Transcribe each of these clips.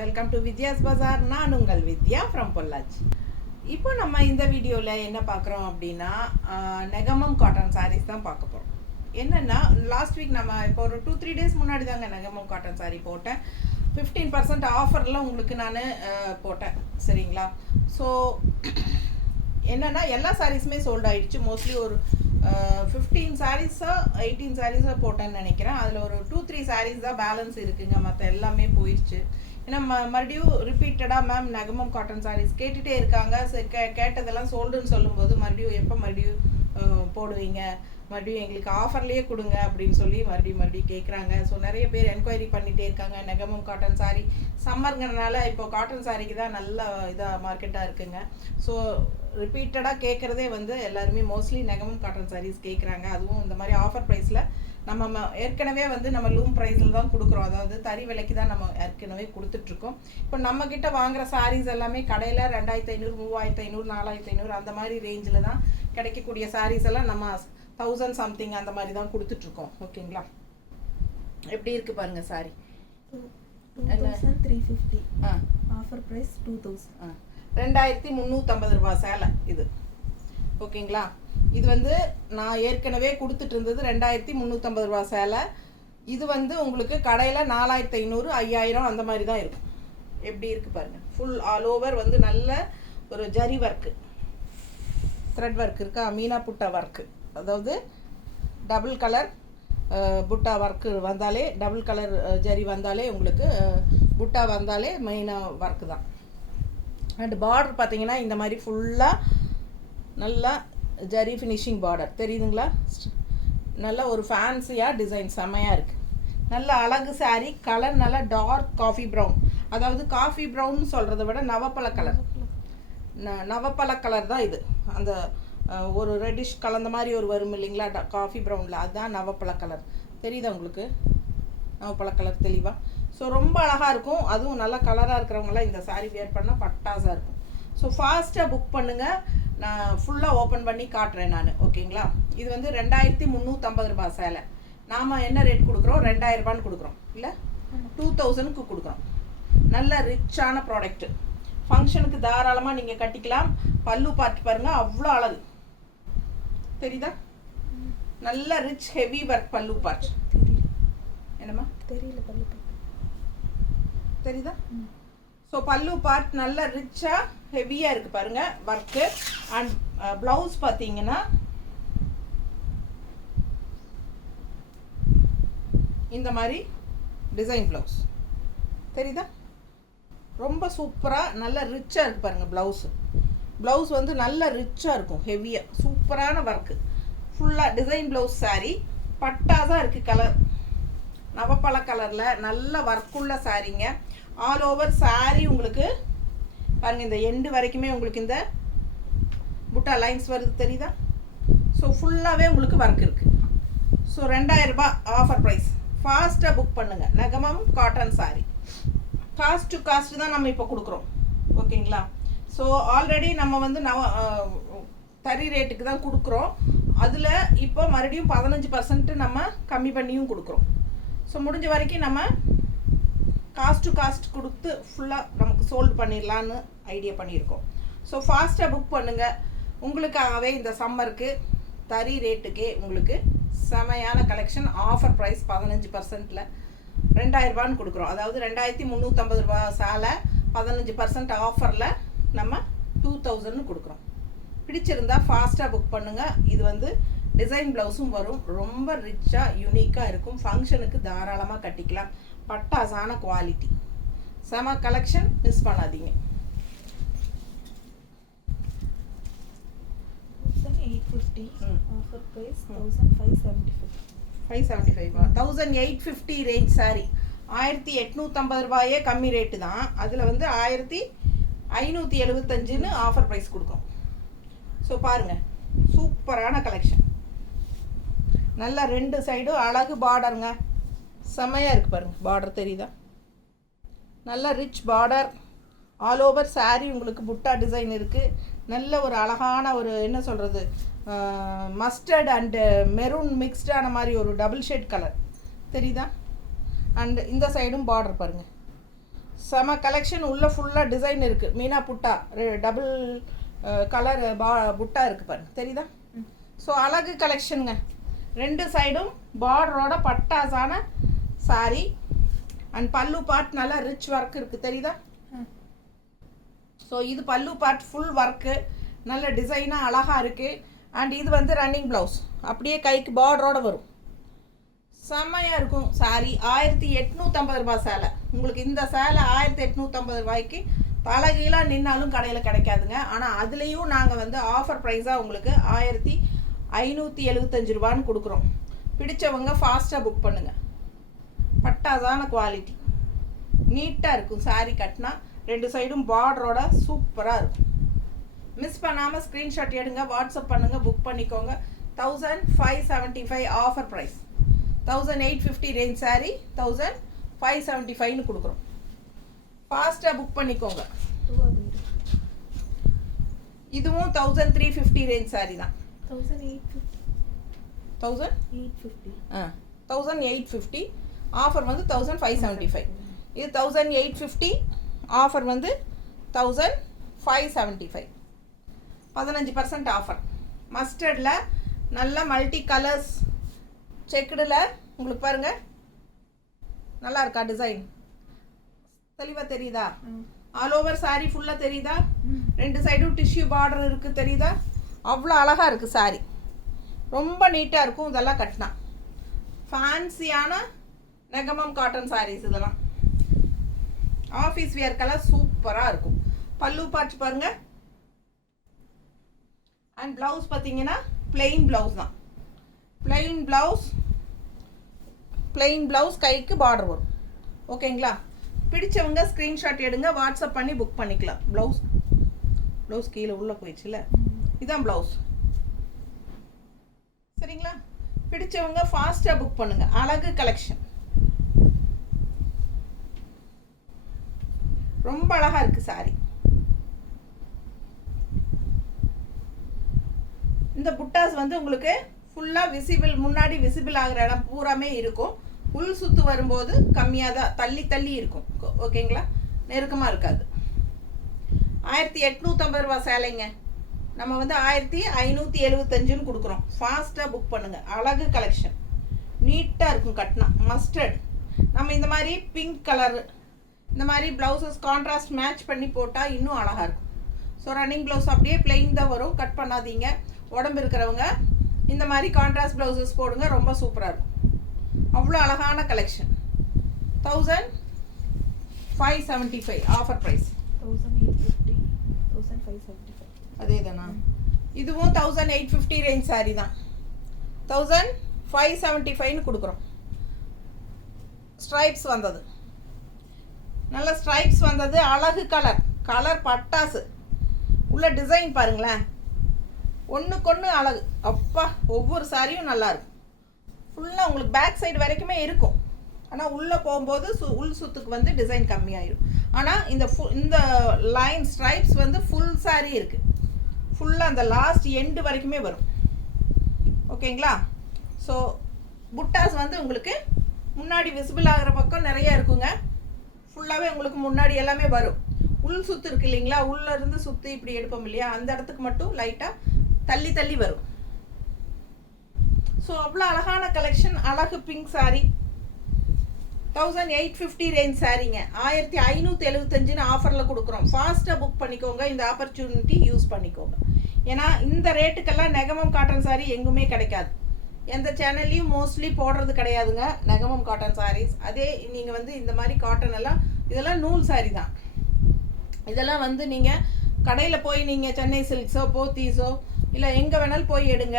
Welcome to Vidya's பஜார். நான் உங்கள் வித்யா from Pollachi. இப்போ நம்ம இந்த வீடியோவில் என்ன பார்க்குறோம் அப்படின்னா நெகமம் காட்டன் சாரீஸ் தான் பார்க்க போகிறோம். என்னென்னா லாஸ்ட் வீக் நம்ம இப்போ ஒரு 2-3 டேஸ் முன்னாடி தாங்க நெகமம் காட்டன் சாரீ போட்டேன். 15% ஆஃபரில் உங்களுக்கு நான் போட்டேன், சரிங்களா? ஸோ என்னென்னா எல்லா சாரீஸுமே சோல்ட் ஆகிடுச்சு. மோஸ்ட்லி ஒரு 15 சாரீஸாக 18 சாரீஸாக போட்டேன்னு நினைக்கிறேன். அதில் ஒரு 2-3 சாரீஸ் தான் பேலன்ஸ் இருக்குங்க, மற்ற எல்லாமே போயிடுச்சு. ஏன்னா மறுபடியும் ரிப்பீட்டடாக மேம் நெகமம் காட்டன் சாரீஸ் கேட்டுகிட்டே இருக்காங்க. கேட்டதெல்லாம் சோல்டுன்னு சொல்லும்போது மறுபடியும் போடுவீங்க, மறுபடியும் எங்களுக்கு ஆஃபர்லேயே கொடுங்க அப்படின்னு சொல்லி மறுபடியும் கேட்குறாங்க. ஸோ நிறைய பேர் என்கொயரி பண்ணிகிட்டே இருக்காங்க. நெகமம் காட்டன் சாரீ சம்மருங்கிறதுனால இப்போ காட்டன் சாரீக்கு தான் நல்ல இதாக மார்க்கெட்டாக இருக்குங்க. ஸோ ரிப்பீட்டடாக கேட்குறதே எல்லாருமே மோஸ்ட்லி நெகமம் காட்டன் சாரீஸ் கேட்குறாங்க. அதுவும் இந்த மாதிரி ஆஃபர் ப்ரைஸில் நம்ம ஏற்கனவே நம்ம லூம் ப்ரைஸில் தான் கொடுக்குறோம். அதாவது தறி விலைக்கு தான் நம்ம ஏற்கனவே கொடுத்துட்ருக்கோம். இப்போ நம்மக்கிட்ட வாங்குகிற சாரீஸ் எல்லாமே கடையில் 2500, 3500, 4500 அந்த மாதிரி ரேஞ்சில் தான் கிடைக்கக்கூடிய சாரீஸ் எல்லாம் நம்ம 1000 சம்திங் அந்த மாதிரி தான் கொடுத்துட்ருக்கோம். ஓகேங்களா? எப்படி இருக்குது பாருங்கள் சாரி. 2350. Offer price 2000. 2350 ரூபா சேலை இது. ஓகேங்களா? இது நான் ஏற்கனவே கொடுத்துட்டு இருந்தது 2350 ரூபா சேலை. இது உங்களுக்கு கடையில் 4500, 5000 அந்த மாதிரி தான் இருக்கும். எப்படி இருக்குது பாருங்கள். ஃபுல் ஆல் ஓவர் நல்ல ஒரு ஜரி ஒர்க்கு, த்ரெட் ஒர்க் இருக்கா, மீனா புட்டா ஒர்க்கு. அதாவது டபுள் கலர் புட்டா ஒர்க்கு வந்தாலே, டபுள் கலர் ஜரி வந்தாலே உங்களுக்கு புட்டா வந்தாலே மெயினாக ஒர்க்கு தான். அண்ட் பார்டர் பார்த்தீங்கன்னா இந்த மாதிரி ஃபுல்லாக நல்லா ஜரி ஃபினிஷிங் பார்டர் தெரியுதுங்களா? நல்லா ஒரு ஃபேன்சியாக டிசைன் செம்மையாக இருக்குது. நல்ல அழகு சாரீ. கலர் நல்லா டார்க் காஃபி ப்ரௌன், அதாவது காஃபி ப்ரௌன்னு சொல்கிறத விட நவப்பழ கலர், நவப்பழ கலர் தான் இது. அந்த ஒரு ரெட்டிஷ் கலந்த மாதிரி ஒரு வரும் இல்லைங்களா காஃபி ப்ரௌனில், அதுதான் நவப்பழ கலர். தெரியுதா உங்களுக்கு நவப்பழ கலர் தெளிவாக? ஸோ ரொம்ப அழகாக இருக்கும். அதுவும் நல்லா கலராக இருக்கிறவங்களாம் இந்த சாரீ வேர் பண்ணால் பட்டாசாக இருக்கும். ஸோ ஃபாஸ்ட்டாக புக் பண்ணுங்கள். நான் ஃபுல்லாக ஓப்பன் பண்ணி காட்டுறேன் நான். ஓகேங்களா? இது 2350 ரூபா சேலை. நாம் என்ன ரேட் கொடுக்குறோம்? 2000 ரூபான்னு கொடுக்குறோம், இல்லை 2000க்கு கொடுக்குறோம். நல்ல ரிச்சான ப்ராடக்ட்டு. ஃபங்க்ஷனுக்கு தாராளமாக நீங்கள் கட்டிக்கலாம். பல்லு பார்த்து பாருங்கள், அவ்வளோ அழகு. தெரியுதா? நல்ல ரிச் ஹெவி ஒர்க் பல்லு பார்ட். என்னம்மா தெரியல? பல்லு தெரியுதா? ஸோ பல்லு பார்ட் நல்ல ரிச்சாக ஹெவியாக இருக்குது பாருங்கள் ஒர்க்கு. அண்ட் ப்ளவுஸ் பார்த்தீங்கன்னா இந்த மாதிரி டிசைன் ப்ளவுஸ். தெரியுதா? ரொம்ப சூப்பராக நல்ல ரிச்சாக இருக்குது பாருங்கள் ப்ளவுஸு. ப்ளவுஸ் நல்ல ரிச்சாக இருக்கும், ஹெவியாக சூப்பரான ஒர்க்கு. ஃபுல்லாக டிசைன் ப்ளவுஸ் சாரீ. பட்டாதான் இருக்குது கலர், நவப்பழ கலரில் நல்ல ஒர்க்குள்ள சாரீங்க. ஆல் ஓவர் சாரீ உங்களுக்கு பாருங்கள், இந்த எண்டு வரைக்குமே உங்களுக்கு இந்த புட்டா லைன்ஸ் வருது, தெரியுதா? ஸோ ஃபுல்லாகவே உங்களுக்கு ஒர்க் இருக்குது. ஸோ 2000 ரூபாய் ஆஃபர் ப்ரைஸ். ஃபாஸ்ட்டாக புக் பண்ணுங்கள். Negamam cotton sari cost to cost தான் நம்ம இப்போ கொடுக்குறோம். ஓகேங்களா? ஸோ ஆல்ரெடி நம்ம தறி ரேட்டுக்கு தான் கொடுக்குறோம். அதில் இப்போ மறுபடியும் 15% நம்ம கம்மி பண்ணியும் கொடுக்குறோம். ஸோ முடிஞ்ச வரைக்கும் நம்ம காஸ்ட் டு காஸ்ட் கொடுத்து ஃபுல்லாக நமக்கு சோல்டு பண்ணிடலான்னு ஐடியா பண்ணியிருக்கோம். ஸோ ஃபாஸ்ட்டாக புக் பண்ணுங்கள். உங்களுக்காகவே இந்த சம்மருக்கு தறி ரேட்டுக்கே உங்களுக்கு செமையான கலெக்ஷன். ஆஃபர் ப்ரைஸ் 15%ல் 2000 ரூபான்னு கொடுக்குறோம். அதாவது 2350 ரூபா சேலை 15% ஆஃபரில் நம்ம 2000ன்னு கொடுக்குறோம். பிடிச்சிருந்தா ஃபாஸ்ட்டாக புக் பண்ணுங்கள். இது டிசைன் ப்ளவுஸும் வரும். ரொம்ப ரிச்சாக யூனிக்காக இருக்கும். ஃபங்க்ஷனுக்கு தாராளமாக கட்டிக்கலாம். பட்டாசான குவாலிட்டி, செம கலெக்ஷன், மிஸ் பண்ணாதீங்க. 1850. Offer price 1575. 575 1850 ரேஞ்ச் சாரி. 1850 ரூபாயே கம்மி ரேட்டு தான். அதில் 1575ன்னு ஆஃபர் ப்ரைஸ் கொடுக்கும். ஸோ பாருங்கள், சூப்பரான கலெக்ஷன். நல்லா 2 சைடும் அழகு பார்டருங்க, செம்மையாக இருக்குது பாருங்கள். பார்டர் தெரியுதா? நல்ல rich border. All over sari உங்களுக்கு புட்டா டிசைன் இருக்குது. நல்ல ஒரு அழகான ஒரு என்ன சொல்கிறது, மஸ்டர்ட் அண்டு மெரூன் மிக்ஸ்டான மாதிரி ஒரு டபுள் ஷேட் கலர் தெரியுதா? அண்ட் இந்த சைடும் பார்டர் பாருங்கள், செம கலெக்ஷன். உள்ளே ஃபுல்லாக டிசைன் இருக்குது. மீனா புட்டா டபுள் கலர் புட்டா இருக்குது பாருங்க, தெரியுதா? ஸோ அழகு கலெக்ஷனுங்க. 2 சைடும் பார்டரோட பட்டாசான சாரி. அண்ட் பல்லு பார்ட் நல்லா ரிச் ஒர்க் இருக்குது, தெரியுதா? ஸோ இது பல்லு பார்ட் ஃபுல் ஒர்க்கு, நல்ல டிசைனாக அழகாக இருக்குது. அண்ட் இது வந்து ரன்னிங் ப்ளவுஸ், அப்படியே கைக்கு பார்டரோட வரும். செம்மையாக இருக்கும் சாரி. 1850 ரூபா சேலை. உங்களுக்கு இந்த சேலை 1850 ரூபாய்க்கு தலைகீழாக நின்னாலும் கடையில் கிடைக்காதுங்க. ஆனால் அதுலேயும் நாங்கள் வந்து ஆஃபர் ப்ரைஸாக உங்களுக்கு 1575 ரூபான்னு கொடுக்குறோம். பிடிச்சவங்க ஃபாஸ்ட்டாக புக் பண்ணுங்கள். பட்டாசான குவாலிட்டி, நீட்டாக இருக்கும். சாரி கட்டினா 2 சைடும் பார்டரோட சூப்பராக இருக்கும். மிஸ் பண்ணாமல் ஸ்க்ரீன்ஷாட் எடுங்க, வாட்ஸ்அப் பண்ணுங்கள், புக் பண்ணிக்கோங்க. 1575 ஆஃபர் ப்ரைஸ். 1850 ரேஞ்ச் சாரி 1575ன்னு கொடுக்குறோம். ஃபாஸ்ட்டாக புக் பண்ணிக்கோங்க. இதுவும் 1350 ரேஞ்ச் சாரி தான். 1850 ஆஃபர் வந்து 1575. இது 1850 ஆஃபர் வந்து 1575. 15% ஆஃபர். மஸ்டர்டில் நல்ல மல்டி கலர்ஸ் செக்குடில் உங்களுக்கு பாருங்கள், நல்லா இருக்கா டிசைன்? தெளிவாக தெரியுதா? ஆல் ஓவர் சாரி ஃபுல்லாக தெரியுதா? 2 சைடும் டிஷ்யூ பார்டர் இருக்குது, தெரியுதா? அவ்வளோ அழகாக இருக்குது சாரி. ரொம்ப நீட்டாக இருக்கும் இதெல்லாம் கட்டினா. ஃபேன்சியான நெகமம் காட்டன் சாரீஸ் இதெல்லாம். ஆஃபீஸ் வியர்க்கெல்லாம் சூப்பராக இருக்கும். பல்லு பார்த்து பாருங்கள். அண்ட் ப்ளவுஸ் பார்த்தீங்கன்னா பிளெயின் ப்ளவுஸ் தான். பிளெயின் ப்ளவுஸ் கைக்கு பார்டர் வரும். ஓகேங்களா? பிடிச்சவங்க ஸ்க்ரீன்ஷாட் எடுங்க, வாட்ஸ்அப் பண்ணி புக் பண்ணிக்கலாம். ப்ளவுஸ் கீழே உள்ளே போயிடுச்சுல, இதுதான் ப்ளவுஸ். சரிங்களா? பிடிச்சவங்க ஃபாஸ்ட்டாக புக் பண்ணுங்க. அழகு கலெக்ஷன் ரொம்ப அழகாக இருக்குது சாரி. இந்த புட்டாஸ் வந்து உங்களுக்கு ஃபுல்லாக விசிபிள், முன்னாடி விசிபிள் ஆகிற இடம் பூராமே இருக்கும். உள் சுற்று வரும்போது கம்மியாக தான் தள்ளி இருக்கும். ஓகேங்களா? நெருக்கமாக இருக்காது. 1850 ரூபா சேலைங்க. நம்ம வந்து 1575ன்னு கொடுக்குறோம். ஃபாஸ்ட்டாக புக் பண்ணுங்கள். அழகு கலெக்ஷன், நீட்டாக இருக்கும் கட்டினா. மஸ்டர்ட் நம்ம இந்த மாதிரி பிங்க் கலர், இந்த மாதிரி ப்ளவுசஸ் கான்ட்ராஸ்ட் மேட்ச் பண்ணி போட்டால் இன்னும் அழகாக இருக்கும். ஸோ ரன்னிங் ப்ளவுஸ் அப்படியே பிளெயின் தான் வரும், கட் பண்ணாதீங்க. உடம்பு இருக்கிறவங்க இந்த மாதிரி கான்ட்ராஸ்ட் ப்ளவுசஸ் போடுங்க, ரொம்ப சூப்பராக இருக்கும். அவ்வளோ அழகான கலெக்ஷன். 1575 offer price. 1850 1575 அதே தானா? இதுவும் 1850 ரேஞ்ச் சாரி தான். 1575ன்னு கொடுக்குறோம். ஸ்ட்ரைப்ஸ் வந்தது, நல்ல ஸ்ட்ரைப்ஸ் வந்தது. அழகு கலர் பட்டாசு. உள்ள டிசைன் பாருங்களேன், ஒன்றுக்கொன்று அழகு. அப்பா, ஒவ்வொரு சாரியும் நல்லாயிருக்கும். ஃபுல்லாக உங்களுக்கு பேக் சைடு வரைக்குமே இருக்கும். ஆனால் உள்ளே போகும்போது உள் சுத்துக்கு வந்து டிசைன் கம்மியாயிடும். ஆனால் இந்த லைன் ஸ்ட்ரைப்ஸ் வந்து ஃபுல் சாரி இருக்குது. ஃபுல்லாக அந்த லாஸ்ட் எண்டு வரைக்குமே வரும். ஓகேங்களா? ஸோ புட்டாஸ் வந்து உங்களுக்கு முன்னாடி விசிபிள் ஆகிற பக்கம் நிறைய இருக்குங்க. ஃபுல்லாகவே உங்களுக்கு முன்னாடி எல்லாமே வரும். உள் சுத்து இருக்கு இல்லைங்களா, உள்ளேருந்து சுற்றி இப்படி எடுப்போம் இல்லையா, அந்த இடத்துக்கு மட்டும் லைட்டாக தள்ளி வரும். ஸோ அவ்வளோ அழகான கலெக்ஷன். அழகு பிங்க் சாரி. 1850 ரேஞ்ச் சாரிங்க. 1575ன்னு ஆஃபரில் கொடுக்குறோம். ஃபாஸ்ட்டாக புக் பண்ணிக்கோங்க. இந்த ஆப்பர்ச்சுனிட்டி யூஸ் பண்ணிக்கோங்க. ஏன்னா இந்த ரேட்டுக்கெல்லாம் நெகமம் காட்டன் சாரி எங்குமே கிடைக்காது. எந்த சேனல்லையும் மோஸ்ட்லி போடுறது கிடையாதுங்க நெகமம் காட்டன் சாரீஸ். அதே நீங்கள் வந்து இந்த மாதிரி காட்டன் எல்லாம், இதெல்லாம் நூல் சாரி தான். இதெல்லாம் வந்து நீங்கள் கடையில் போய் நீங்கள் சென்னை சில்க்ஸோ போத்தீஸோ இல்லை எங்கே வேணாலும் போய் எடுங்க.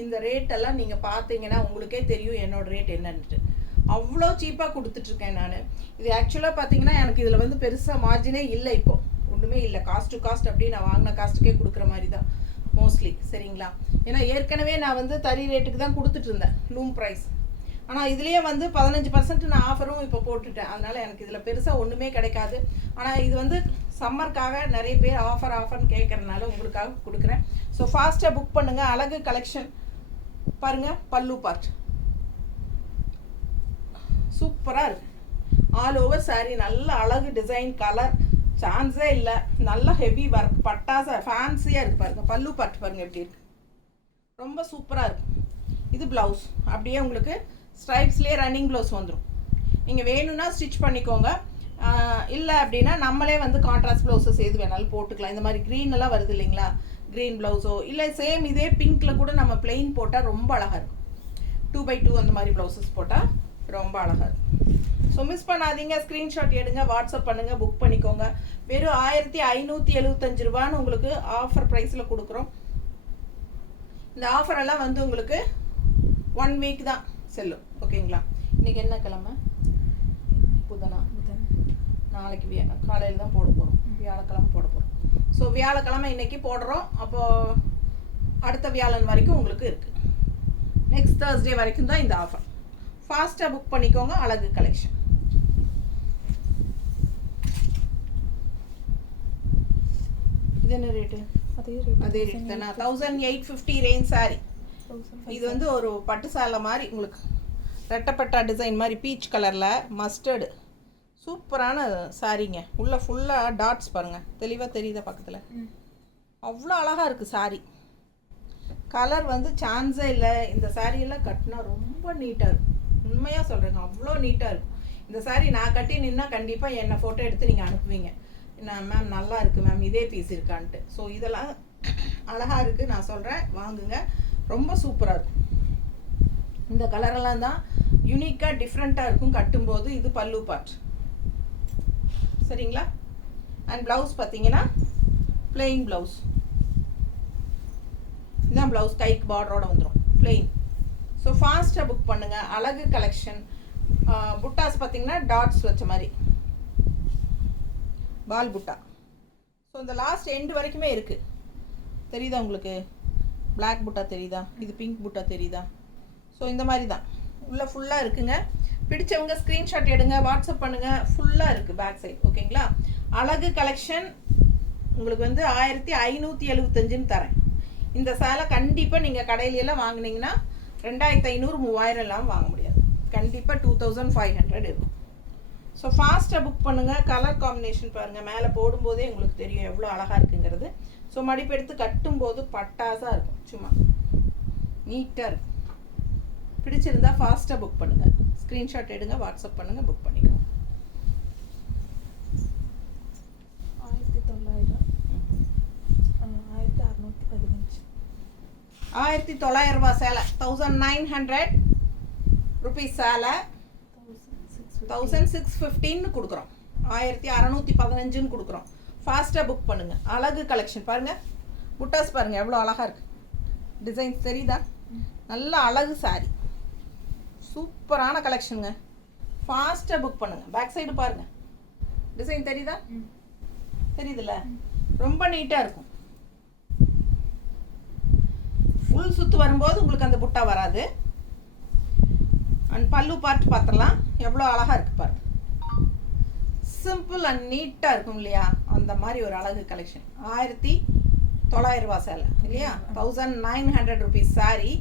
இந்த ரேட்டெல்லாம் நீங்கள் பார்த்தீங்கன்னா உங்களுக்கே தெரியும் என்னோடய ரேட் என்னன்ட்டு. அவ்வளோ சீப்பாக கொடுத்துட்ருக்கேன் நான். இது ஆக்சுவலாக பார்த்தீங்கன்னா எனக்கு இதில் வந்து பெருசாக மார்ஜினே இல்லை, இப்போது ஒன்றுமே இல்லை. காஸ்ட் டு காஸ்ட் அப்படியே நான் வாங்கின காஸ்ட்டுக்கே கொடுக்குற மாதிரி தான் மோஸ்ட்லி. சரிங்களா? ஏன்னா ஏற்கனவே நான் வந்து தறி ரேட்டுக்கு தான் கொடுத்துட்டு இருந்தேன், லூம் ப்ரைஸ். ஆனால் இதுலேயே வந்து 15% நான் ஆஃபரும் இப்போ போட்டுட்டேன். அதனால் எனக்கு இதில் பெருசாக ஒன்றுமே கிடைக்காது. ஆனால் இது வந்து சம்மருக்காக நிறைய பேர் ஆஃபர்னு கேட்குறதுனால உங்களுக்காக கொடுக்குறேன். ஸோ ஃபாஸ்ட்டாக புக் பண்ணுங்கள். அழகு கலெக்ஷன் பாருங்கள். பல்லு பார்ட் சூப்பராக இருக்குது. ஆல் ஓவர் saree நல்ல அழகு டிசைன் கலர் சான்ஸே இல்லை. நல்ல ஹெவி ஒர்க் பட்டாசா ஃபேன்சியாக இருக்குது பாருங்கள். பல்லு பார்ட் பாருங்கள் எப்படி இருக்குது, ரொம்ப சூப்பராக இருக்கும். இது ப்ளவுஸ் அப்படியே உங்களுக்கு ஸ்ட்ரைப்ஸ்லேயே ரன்னிங் ப்ளவுஸ் வந்துடும். நீங்கள் வேணும்னா ஸ்டிச் பண்ணிக்கோங்க, இல்லை அப்படின்னா நம்மளே வந்து கான்ட்ராஸ்ட் ப்ளவுஸஸ் எது வேணாலும் போட்டுக்கலாம். இந்த மாதிரி க்ரீன் எல்லாம் வருது இல்லைங்களா, க்ரீன் ப்ளவுஸோ இல்லை சேம் இதே பிங்க்கில் கூட நம்ம பிளெயின் போட்டால் ரொம்ப அழகாக இருக்கும். 2x2 அந்த மாதிரி ப்ளவுசஸ் போட்டால் ரொம்ப அழகாக இருக்கும். ஸோ மிஸ் பண்ணாதீங்க, ஸ்க்ரீன்ஷாட் எடுங்க, வாட்ஸ்அப் பண்ணுங்கள், புக் பண்ணிக்கோங்க. வெறும் 1575 ரூபான்னு உங்களுக்கு ஆஃபர் ப்ரைஸில் கொடுக்குறோம். இந்த ஆஃபரெல்லாம் வந்து உங்களுக்கு 1 வீக் தான் செல்லும். ஓகேங்களா? இன்றைக்கி என்ன கிழமை? புதனா? நாளைக்கு காலையில் தான் போட போகிறோம், வியாழக்கிழமை போட போகிறோம். ஸோ வியாழக்கிழமை இன்றைக்கி போடுறோம். அப்போது அடுத்த வியாழன் வரைக்கும் உங்களுக்கு இருக்குது. நெக்ஸ்ட் Thursday வரைக்கும் தான் இந்த ஆஃபர். ஃபாஸ்ட்டாக புக் பண்ணிக்கோங்க. அழகு கலெக்ஷன். இது என்ன ரேட்டு? அதே ரேட் தானே. 1850 ரேஞ்ச் சாரி. இது வந்து ஒரு பட்டு சேலை மாதிரி உங்களுக்கு ரெட்டப்பட்டா டிசைன் மாதிரி பீச் கலரில் மஸ்டர்டு சூப்பரான சாரீங்க. உள்ள ஃபுல்லாக டாட்ஸ் பாருங்கள், தெளிவாக தெரியுதா பக்கத்தில்? அவ்வளோ அழகாக இருக்குது சாரீ. கலர் வந்து சான்ஸே இல்லை. இந்த சாரியெல்லாம் கட்டினா ரொம்ப நீட்டாக இருக்கும். உண்மையாக சொல்கிறேங்க, அவ்வளோ நீட்டாக இருக்கும். இந்த சாரீ நான் கட்டி நின்னா கண்டிப்பாக என்னை ஃபோட்டோ எடுத்து நீங்கள் அனுப்புவீங்க. நான் மேம் நல்லா இருக்குது மேம், இதே பீஸ் இருக்கான்ட்டு. ஸோ இதெல்லாம் அழகாக இருக்குது, நான் சொல்கிறேன் வாங்குங்க, ரொம்ப சூப்பராக இருக்கும். இந்த கலரெல்லாம் தான் யூனிக்காக டிஃப்ரெண்ட்டாக இருக்கும் கட்டும்போது. இது பல்லு பார்ட் சரிங்களா. அண்ட் ப்ளவுஸ் பார்த்தீங்கன்னா பிளெயின் ப்ளவுஸ். இதுதான் ப்ளவுஸ், கைக்கு பார்டரோட வந்துடும் பிளெயின். ஸோ ஃபாஸ்ட்டாக புக் பண்ணுங்கள். அழகு கலெக்ஷன். புட்டாஸ் பார்த்தீங்கன்னா டாட்ஸ் வச்ச மாதிரி பால் புட்டா. ஸோ இந்த லாஸ்ட் எண்டு வரைக்குமே இருக்குது. தெரியுதா உங்களுக்கு? பிளாக் புட்டா தெரியுதா? இது பிங்க் புட்டா தெரியுதா? ஸோ இந்த மாதிரி தான் உள்ள ஃபுல்லாக இருக்குங்க. பிடிச்சவங்க ஸ்க்ரீன்ஷாட் எடுங்க, வாட்ஸ்அப் பண்ணுங்கள். ஃபுல்லாக இருக்குது பேக் சைட். ஓகேங்களா? அழகு கலெக்ஷன் உங்களுக்கு வந்து 1575ன்னு தரேன். இந்த சேலை கண்டிப்பாக நீங்கள் கடையிலெல்லாம் வாங்கினீங்கன்னா 2500 3000 எல்லாம் வாங்க முடியாது. கண்டிப்பாக 2500 இருக்கும். ஸோ ஃபாஸ்ட்டாக புக் பண்ணுங்கள். கலர் காம்பினேஷன் பாருங்கள், மேலே போடும்போதே உங்களுக்கு தெரியும் எவ்வளோ அழகாக இருக்குங்கிறது. ஸோ மடிப்பெடுத்து கட்டும்போது பட்டாசாக இருக்கும், சும்மா நீட்டாக இருக்கும். பிடிச்சிருந்தா ஃபாஸ்ட்டாக புக் பண்ணுங்கள். ஸ்க்ரீன்ஷாட் எடுங்க, வாட்ஸ்அப் பண்ணுங்கள், புக் பண்ணிக்கோங்க. 1900 1615 1900 ரூபா சேலை. 1900 ருபீஸ் சேலை 1615 கொடுக்குறோம். 1615 கொடுக்குறோம். ஃபாஸ்ட்டாக புக் பண்ணுங்கள். அழகு கலெக்ஷன் பாருங்கள், புட்டாஸ் பாருங்கள் எவ்வளோ அழகாக இருக்குது. டிசைன்ஸ் தெரியுதா? நல்ல அழகு சாரி, சூப்பரான கலெக்ஷனுங்க. ஃபாஸ்ட்டாக புக் பண்ணுங்கள். பேக் சைடு பாருங்கள், டிசைன் தெரியுதா? தெரியுதுல்ல? ரொம்ப நீட்டாக இருக்கும். ஃபுல் சுற்று வரும்போது உங்களுக்கு அந்த புட்டா வராது. அண்ட் பல்லு பார்ட் பார்த்துடலாம், எவ்வளோ அழகாக இருக்குது பாருங்க. சிம்பிள் அண்ட் நீட்டாக இருக்கும் இல்லையா? அந்த மாதிரி ஒரு அழகு கலெக்ஷன். 1900 ரூபா சேலை இல்லையா? 1900 ருபீஸ் சாரி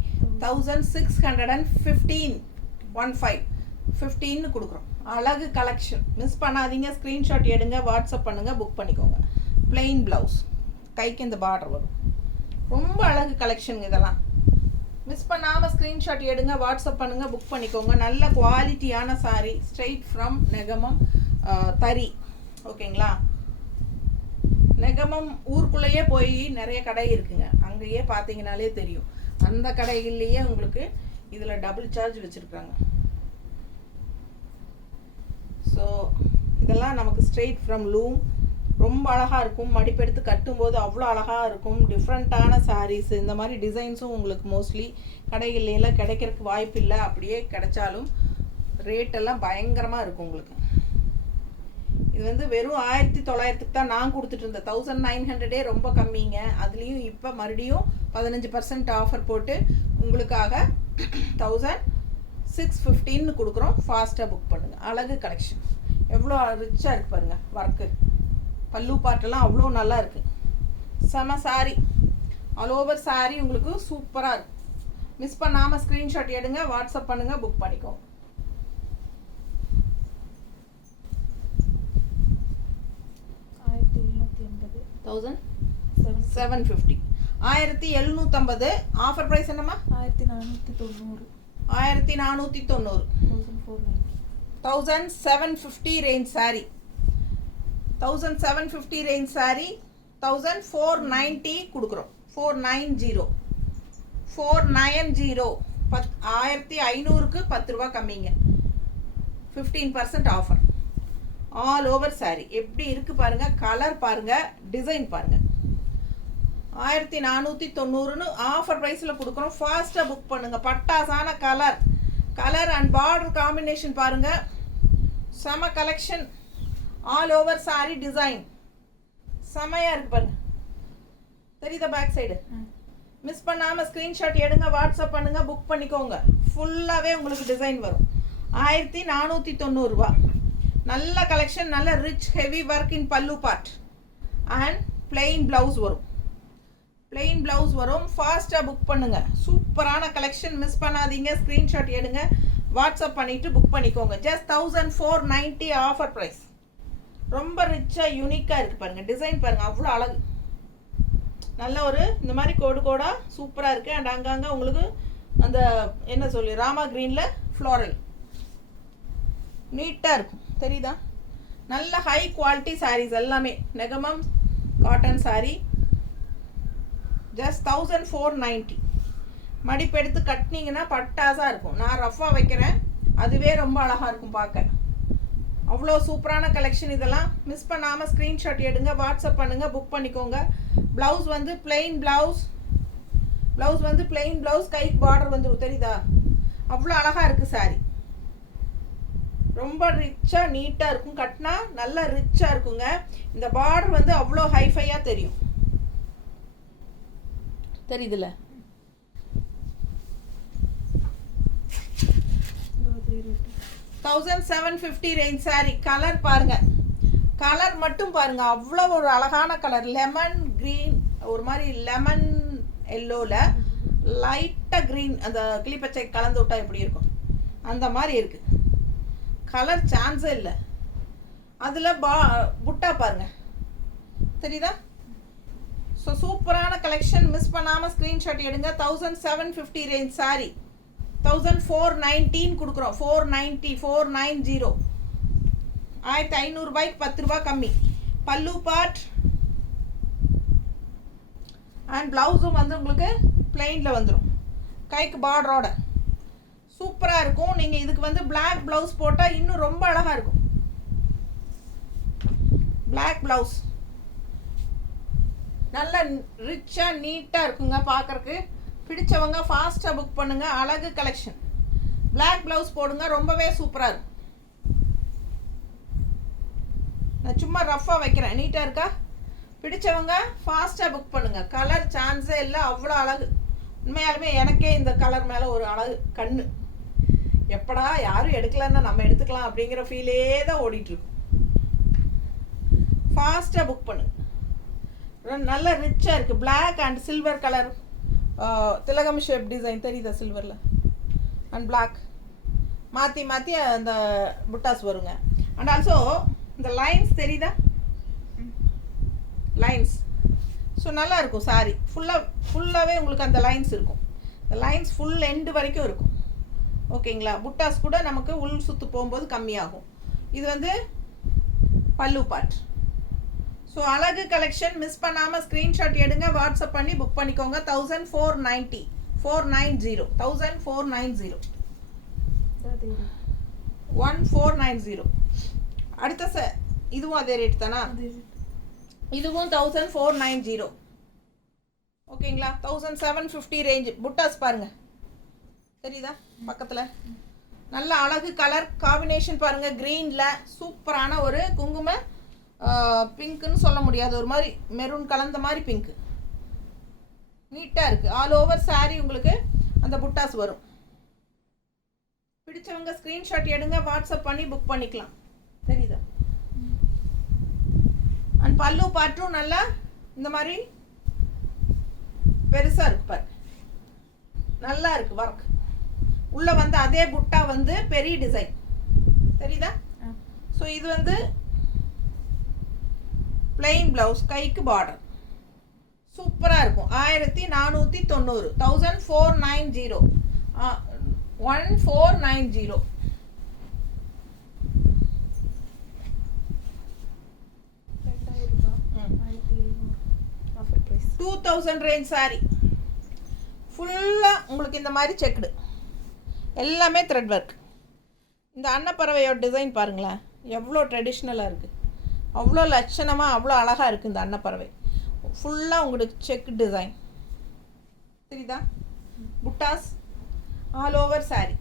1615 கொடுக்குறோம். அழகு கலெக்ஷன் மிஸ் பண்ணாதீங்க. ஸ்க்ரீன்ஷாட் எடுங்க, வாட்ஸ்அப் பண்ணுங்கள், புக் பண்ணிக்கோங்க. பிளெயின் ப்ளவுஸ், கைக்கு இந்த பார்டர் வரும். ரொம்ப அழகு கலெக்ஷன் இதெல்லாம். மிஸ் பண்ணாமல் ஸ்க்ரீன்ஷாட் எடுங்க, வாட்ஸ்அப் பண்ணுங்கள், புக் பண்ணிக்கோங்க. நல்ல குவாலிட்டியான சாரீ, ஸ்ட்ரெயிட் ஃப்ரம் நெகமம் தறி. ஓகேங்களா? நெகமம் ஊருக்குள்ளேயே போய் நிறைய கடை இருக்குங்க, அங்கேயே பார்த்தீங்கனாலே தெரியும். அந்த கடைகள்லேயே உங்களுக்கு இதில் டபுள் சார்ஜ் வச்சுருக்காங்க. ஸோ இதெல்லாம் நமக்கு ஸ்ட்ரெயிட் ஃப்ரம் லூம். ரொம்ப அழகாக இருக்கும். மடிப்பெடுத்து கட்டும்போது அவ்வளோ அழகாக இருக்கும். டிஃப்ரெண்ட்டான சாரீஸ், இந்த மாதிரி டிசைன்ஸும் உங்களுக்கு மோஸ்ட்லி கடைகள்லாம் கிடைக்கிறதுக்கு வாய்ப்பு இல்லை. அப்படியே கிடைச்சாலும் ரேட்டெல்லாம் பயங்கரமாக இருக்கும் உங்களுக்கு. இது வந்து வெறும் 1900 தான் நான் கொடுத்துட்டு இருந்தேன். 1900 ரொம்ப கம்மிங்க. அதுலேயும் இப்போ மறுபடியும் 15% ஆஃபர் போட்டு உங்களுக்காக 1615 கொடுக்குறோம். ஃபாஸ்ட்டாக புக் பண்ணுங்கள். அழகு கலெக்ஷன் எவ்வளோ ரிச்சாக இருக்குது பாருங்கள். ஒர்க்கு பல்லு பாட்டெல்லாம் அவ்வளோ நல்லா இருக்குது. செம சாரி, ஆல் ஓவர் சாரி உங்களுக்கு சூப்பராக இருக்கும். மிஸ் பண்ணாமல் ஸ்க்ரீன்ஷாட் எடுங்க, வாட்ஸ்அப் பண்ணுங்கள், புக் பண்ணிக்கோங்க. 1750. 1750. ஆஃபர் ப்ரைஸ் என்னம்மா? 1490. 1490. 1750 range saree. 1750 range saree 1490 கொடுக்குறோம். 490. 1500க்கு 10 ரூபாய் கம்மிங்க. 15% ஆஃபர். All over saree. எப்படி இருக்கு பாருங்க, கலர் பாருங்க, டிசைன் பாருங்க. 1490ன்னு ஆஃபர் ப்ரைஸில் கொடுக்குறோம். ஃபாஸ்ட்டாக புக் பண்ணுங்க. பட்டாசான கலர் அண்ட் பார்டர் காம்பினேஷன் பாருங்க. செம collection. All over saree design செமையாக இருக்கு பாருங்க. தெரியுதா பேக் சைடு? மிஸ் பண்ணாமல் ஸ்க்ரீன்ஷாட் எடுங்க, வாட்ஸ்அப் பண்ணுங்க, புக் பண்ணிக்கோங்க. ஃபுல்லாகவே உங்களுக்கு டிசைன் வரும். 1490 ரூபா. நல்ல கலெக்ஷன், நல்ல rich heavy work in pallu part and plain blouse வரும். பிளெயின் ப்ளவுஸ் வரும். ஃபாஸ்ட்டாக புக் பண்ணுங்க. சூப்பரான கலெக்ஷன், மிஸ் பண்ணாதீங்க. ஸ்க்ரீன்ஷாட் எடுங்க, வாட்ஸ்அப் பண்ணிவிட்டு புக் பண்ணிக்கோங்க. Just 1490 offer price. ரொம்ப ரிச்சாக யூனிக்காக இருக்குது பாருங்கள். டிசைன் பாருங்கள், அவ்வளோ அழகு. நல்ல ஒரு இந்த மாதிரி கோடாக சூப்பராக இருக்குது. அண்ட் அங்கங்கே உங்களுக்கு அந்த என்ன சொல்லி ராமா க்ரீனில் ஃப்ளோரல் நீட்டாக இருக்கும். தெரியுதா? நல்ல ஹை குவாலிட்டி சாரீஸ் எல்லாமே. நெகமம் காட்டன் சாரீ. ஜஸ்ட் 1490. மடிப்பு எடுத்து கட்டினீங்கன்னா பட்டாசாக இருக்கும். நான் ரஃபாக வைக்கிறேன், அதுவே ரொம்ப அழகாக இருக்கும் பார்க்க. அவ்வளோ சூப்பரான கலெக்ஷன் இதெல்லாம். மிஸ் பண்ணாமல் ஸ்க்ரீன்ஷாட் எடுங்க, வாட்ஸ்அப் பண்ணுங்கள், புக் பண்ணிக்கோங்க. ப்ளவுஸ் வந்து பிளெயின் ப்ளவுஸ். கைக்கு பார்டர் வந்துடும். தெரியுதா? அவ்வளோ அழகாக இருக்குது சாரீ. ரொம்ப ரிச்சாக நீட்டாக இருக்கும். கட்டினா நல்லா ரிச்சாக இருக்குங்க. இந்த பார்டர் வந்து அவ்வளோ ஹைஃபையாக தெரியும். தெரியுதுல்ல? 1750 ரேஞ்ச் சாரி. கலர் பாருங்க, கலர் மட்டும் பாருங்க, அவ்வளோ ஒரு அழகான கலர். லெமன் க்ரீன், ஒரு மாதிரி லெமன் எல்லோவில் லைட்டாக க்ரீன், அந்த கிளிப்பச்சை கலந்து விட்டா எப்படி இருக்கும் அந்த மாதிரி இருக்கு. கலர் சான்ஸே இல்லை. அதில் புட்டா பாருங்க. தெரியுதா? ஸோ சூப்பரான கலெக்ஷன். மிஸ் பண்ணாமல் ஸ்க்ரீன்ஷாட் எடுங்க. 1750 ரேஞ்ச் சாரி 1419 கொடுக்குறோம். 490. 1500 ரூபாய்க்கு 10 ரூபாய் கம்மி. பல்லு பார்ட் அண்ட் ப்ளவுஸும் வந்து உங்களுக்கு பிளெயினில் வந்துடும், கைக்கு பார்டரோட. சூப்பராக இருக்கும். நீங்கள் இதுக்கு வந்து பிளாக் ப்ளவுஸ் போட்டால் இன்னும் ரொம்ப அழகாக இருக்கும். பிளாக் ப்ளவுஸ் நல்ல ரிச்சாக நீட்டாக இருக்குங்க பார்க்குறக்கு. பிடிச்சவங்க ஃபாஸ்ட்டாக புக் பண்ணுங்கள். அழகு கலெக்ஷன். பிளாக் ப்ளவுஸ் போடுங்க, ரொம்பவே சூப்பராக இருக்கும். நான் சும்மா ரஃப்பாக வைக்கிறேன். நீட்டாக இருக்கா? பிடிச்சவங்க ஃபாஸ்ட்டாக புக் பண்ணுங்கள். கலர் சான்ஸே இல்லை, அவ்வளோ அழகு. உண்மையாலுமே எனக்கே இந்த கலர் மேலே ஒரு அழகு கண்ணு. எப்படா யாரும் எடுக்கலன்னா நம்ம எடுத்துக்கலாம் அப்படிங்கிற ஃபீலே தான் ஓடிட்டுருக்கும். ஃபாஸ்ட்டாக புக் பண்ணுங்க. நல்ல ரிச்சாக இருக்குது. பிளாக் அண்ட் சில்வர் கலர் திலகம் ஷேப் டிசைன். தெரியுதா? சில்வரில் அண்ட் பிளாக் மாற்றி அந்த புட்டாஸ் வருங்க. அண்ட் ஆல்சோ இந்த லைன்ஸ் தெரியுதா? லைன்ஸ். ஸோ நல்லா இருக்கும் சாரி. ஃபுல்லாகவே உங்களுக்கு அந்த லைன்ஸ் இருக்கும். இந்த லைன்ஸ் ஃபுல் எண்டு வரைக்கும் இருக்கும். ஓகேங்களா? புட்டாஸ் கூட நமக்கு உள் சுற்று போகும்போது கம்மியாகும். இது வந்து பல்லு பார்ட். ஸோ அழகு கலெக்ஷன். மிஸ் பண்ணாமல் ஸ்க்ரீன்ஷாட் எடுங்க, வாட்ஸ்அப் பண்ணி புக் பண்ணிக்கோங்க. 1490. 1490. 1490. அடுத்த இதுவும் அதே ரேட் தானா? இதுவும் 1490. ஓகேங்களா? 1750 ரேஞ்சு. புட்டாஸ் பாருங்க. தெரியுதா? பக்கத்தில் நல்ல அழகு கலர் காம்பினேஷன் பாருங்க. க்ரீனில் சூப்பரான ஒரு குங்கும பிங்க்குன்னு சொல்ல முடியாது, ஒரு மாதிரி மெரூன் கலந்த மாதிரி பிங்க்கு. நீட்டாக இருக்குது. ஆல் ஓவர் சாரீ உங்களுக்கு அந்த புட்டாஸ் வரும். பிடிச்சவங்க ஸ்க்ரீன்ஷாட் எடுங்க, வாட்ஸ்அப் பண்ணி புக் பண்ணிக்கலாம். தெரியுதா? அண்ட் பல்லு பாட்டும் நல்லா இந்த மாதிரி பெருசாக இருக்கு பாரு. நல்லா இருக்குது ஒர்க். உள்ளே வந்து அதே புட்டா வந்து பெரிய டிசைன். தெரியுதா? ஸோ இது வந்து பிளெயின் ப்ளவுஸ், கைக்கு பார்டர். சூப்பராக இருக்கும். 1490, 1490, 1490. Offer price 2000 range saree. ஃபுல்லாக உங்களுக்கு இந்த மாதிரி செக்குடு, எல்லாமே த்ரெட் ஒர்க். இந்த அன்னப்பறவையோட டிசைன் பாருங்களேன், எவ்வளோ ட்ரெடிஷ்னலாக இருக்குது, அவ்வளோ லட்சணமாக, அவ்வளோ அழகாக இருக்குது. இந்த அன்னப்பறவை ஃபுல்லாக உங்களுக்கு செக் டிசைன் தெரியுதா? புட்டாஸ் ஆல் ஓவர் saree.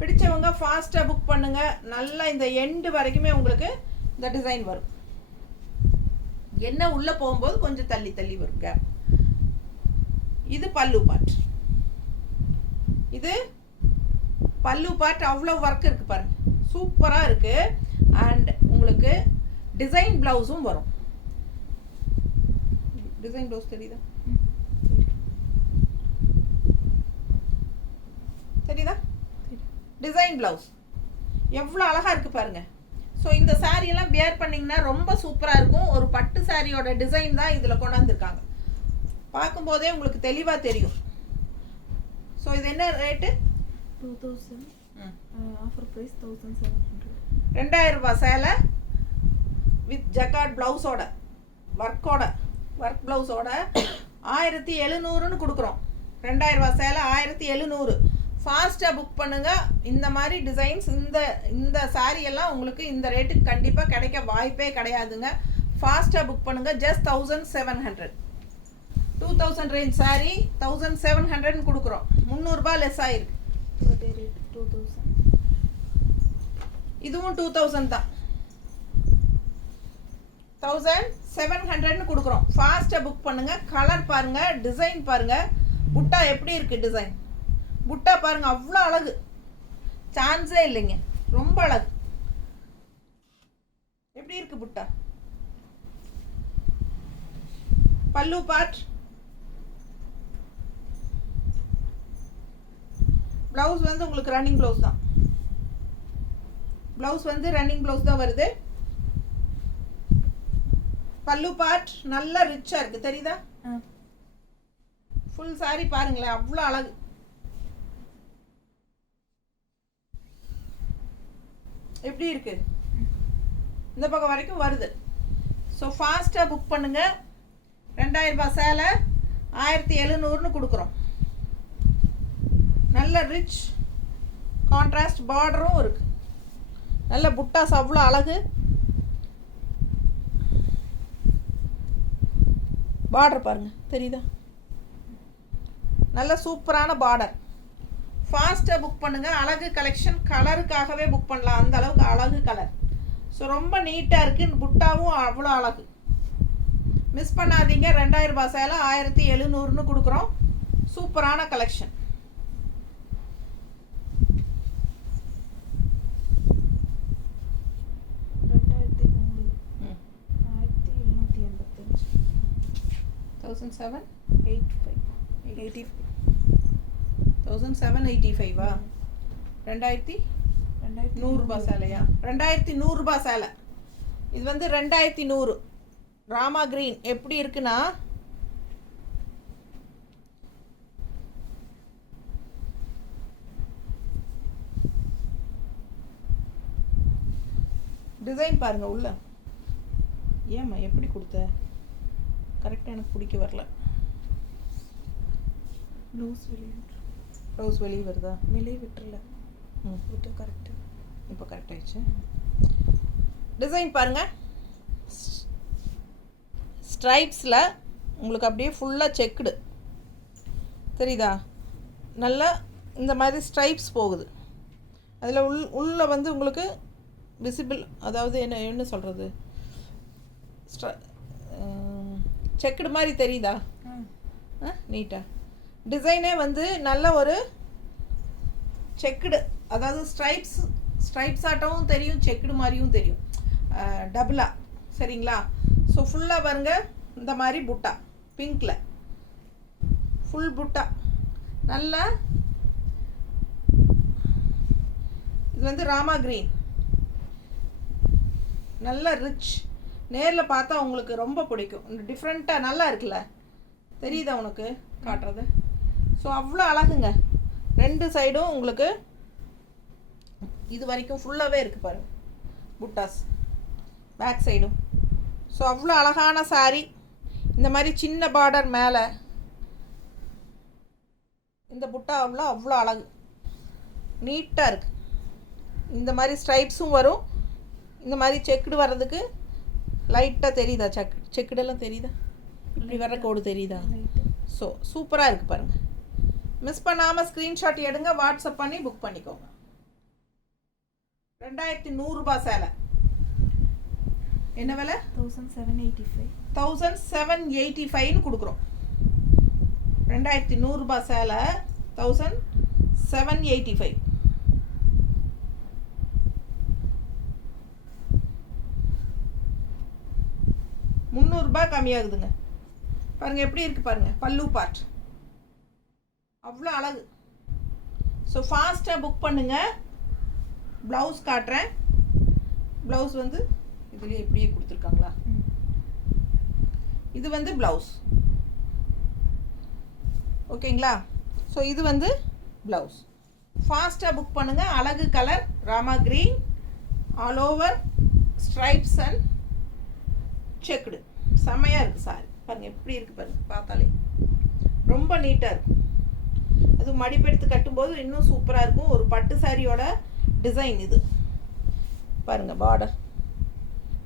பிடிச்சவங்க ஃபாஸ்ட்டாக புக் பண்ணுங்கள். நல்லா இந்த எண்டு வரைக்குமே உங்களுக்கு இந்த டிசைன் வரும். என்ன உள்ளே போகும்போது கொஞ்சம் தள்ளி தள்ளி வரும் கேப். இது பல்லு பார்ட். இது பல்லு பார்ட். அவ்வளோ ஒர்க் இருக்குது பாருங்கள், சூப்பராக இருக்குது. அண்ட் உங்களுக்கு டிசைன் ப்ளவுஸும் வரும். டிசைன் ப்ளவுஸ் தெரியுதா? தெரியுதா? டிசைன் ப்ளவுஸ் எவ்வளோ அழகாக இருக்குது பாருங்கள். ஸோ இந்த சாரியெல்லாம் வியர் பண்ணிங்கன்னா ரொம்ப சூப்பராக இருக்கும். ஒரு பட்டு சாரியோட டிசைன் தான் இதில் கொண்டாந்துருக்காங்க. பார்க்கும்போதே உங்களுக்கு தெளிவாக தெரியும். ஸோ இது என்ன ரேட்டு? 2000. Offer price 1700. 2000 ரூபாய் சேலை வித் ஜக்கார்ட் ப்ளவுஸோட, ஒர்க் ப்ளவுஸோட 1700ன்னு கொடுக்குறோம். 2000 ரூபாய் சேலை 1700. ஃபாஸ்ட்டாக புக் பண்ணுங்கள். இந்த மாதிரி டிசைன்ஸ், இந்த சாரியெல்லாம் உங்களுக்கு இந்த ரேட்டுக்கு கண்டிப்பாக கிடைக்க வாய்ப்பே கிடையாதுங்க. ஃபாஸ்ட்டாக புக் பண்ணுங்கள். ஜஸ்ட் 1700. 2000 ரேஞ்ச் சாரி 1700ன்னு கொடுக்குறோம். 300 ரூபாய் லெஸ் ஆயிருக்கு. 2000. இதுவும் 2000 தான். 1700ன்னு கொடுக்குறோம். ஃபாஸ்ட்டாக புக் பண்ணுங்கள். கலர் பாருங்கள், டிசைன் பாருங்கள். புட்டா எப்படி இருக்குது டிசைன்? புட்டா பாருங்கள், அவ்வளோ அழகு, சான்ஸே இல்லைங்க, ரொம்ப அழகு. எப்படி இருக்குது புட்டா? பல்லு பார்ட். ப்ளவுஸ் வந்து உங்களுக்கு ரன்னிங் ப்ளவுஸ் தான். ப்ளவுஸ் வந்து ரன்னிங் ப்ளவுஸ் தான் வருது. பல்லு பார்ட் நல்லா ரிச்சாக இருக்குது, தெரியுதா? ஃபுல் சாரி பாருங்களேன், அவ்வளோ அழகு. எப்படி இருக்கு? இந்த பக்கம் வரைக்கும் வருது. ஸோ ஃபாஸ்ட்டாக புக் பண்ணுங்க. 2000 ரூபாய் சேலை 1700ன்னு கொடுக்குறோம். நல்ல ரிச் கான்ட்ராஸ்ட் பார்டரும் இருக்கு. நல்ல புட்டாஸ் அவ்வளோ அழகு. பார்டர் பாருங்க, தெரியுதா? நல்ல சூப்பரான பார்டர். ஃபாஸ்ட்டாக புக் பண்ணுங்கள். அழகு கலெக்ஷன், கலருக்காகவே புக் பண்ணலாம், அந்த அளவுக்கு அழகு கலர். ஸோ ரொம்ப நீட்டாக இருக்குது. புட்டாவும் அவ்வளோ அழகு. மிஸ் பண்ணாதீங்க. 2000 ரூபாய் சேலை 1700ன்னு கொடுக்குறோம். சூப்பரான கலெக்ஷன். $1785. 1785 2100 ரூபாய் சேலையா? 2100 ரூபாய் சேலை. இது வந்து 2100. ராமா கிரீன் எப்படி இருக்குன்னா, டிசைன் பாருங்க உள்ள. ஏம்மா எப்படி கொடுத்த? கரெக்டாக எனக்கு பிடிக்க வரல. ப்ளவுஸ் வெளியே வருதா? வெளியே விட்டுறல. விட்டு கரெக்டாக. இப்போ கரெக்ட் ஆயிடுச்சு. டிசைன் பாருங்க, ஸ்ட்ரைப்ஸில் உங்களுக்கு அப்படியே ஃபுல்லாக செக்குடு தெரியுதா? நல்லா இந்த மாதிரி ஸ்ட்ரைப்ஸ் போகுது. அதில் உள்ள வந்து உங்களுக்கு விசிபிள், அதாவது என்ன சொல்கிறது, செக்குடு மாதிரி தெரியுதா? நீட்டாக டிசைனே வந்து நல்ல ஒரு செக்குடு, அதாவது ஸ்ட்ரைப்ஸ் ஆட்டமும் தெரியும், செக்குடு மாதிரியும் தெரியும், டபுளாக. சரிங்களா? ஸோ ஃபுல்லாக பாருங்க இந்த மாதிரி புட்டா, பிங்க்கில் ஃபுல் புட்டா. நல்லா இது வந்து ராமா கிரீன். நல்ல ரிச். நேரில் பார்த்தா உங்களுக்கு ரொம்ப பிடிக்கும். டிஃப்ரெண்ட்டாக நல்லா இருக்குல்ல, தெரியுதா உனக்கு காட்டுறது? ஸோ அவ்வளோ அழகுங்க. 2 சைடும் உங்களுக்கு இது வரைக்கும் ஃபுல்லாகவே இருக்குது பாருங்கள் புட்டாஸ், பேக் சைடும். ஸோ அவ்வளோ அழகான சாரீ. இந்த மாதிரி சின்ன பார்டர் மேலே இந்த புட்டா அவ்வளோ அழகு, நீட்டாக இருக்குது. இந்த மாதிரி ஸ்ட்ரைப்ஸும் வரும். இந்த மாதிரி செக்குடு வர்றதுக்கு லைட்டாக தெரியுதா? செக்குடெல்லாம் தெரியுதா? இப்படி வர்ற கோடு தெரியுதா? ஸோ சூப்பராக இருக்குது பாருங்கள். மிஸ் பண்ணாமல் ஸ்க்ரீன்ஷாட் எடுங்க, வாட்ஸ்அப் பண்ணி புக் பண்ணிக்கோங்க. 2100 ரூபாய் சேலை. என்ன விலை? 1785. 1785ன்னு கொடுக்குறோம். 2100 ரூபாய் சேலை 1785. ₹300 கம்மியாகுதுங்க. பாருங்க எப்படி இருக்கு பாருங்க. பல்லு பார்ட் அவ்வளோ அழகு. ஸோ ஃபாஸ்ட்டாக புக் பண்ணுங்க. ப்ளவுஸ் காட்டுறேன். ப்ளவுஸ் வந்து இதுலேயே இப்படியே கொடுத்துருக்காங்களா? இது வந்து ப்ளவுஸ், ஓகேங்களா? ஸோ இது வந்து ப்ளவுஸ். ஃபாஸ்ட்டாக புக் பண்ணுங்கள். அழகு colour Rama green, all over stripes and checked. செம்மையாக இருக்குது சாரி. பாருங்கள் எப்படி இருக்குது பாருங்கள், பார்த்தாலே ரொம்ப நீட்டாக இருக்கும். அது மடிப்பெடுத்து கட்டும்போது இன்னும் சூப்பராக இருக்கும். ஒரு பட்டு சாரியோட டிசைன் இது பாருங்கள். பார்டர்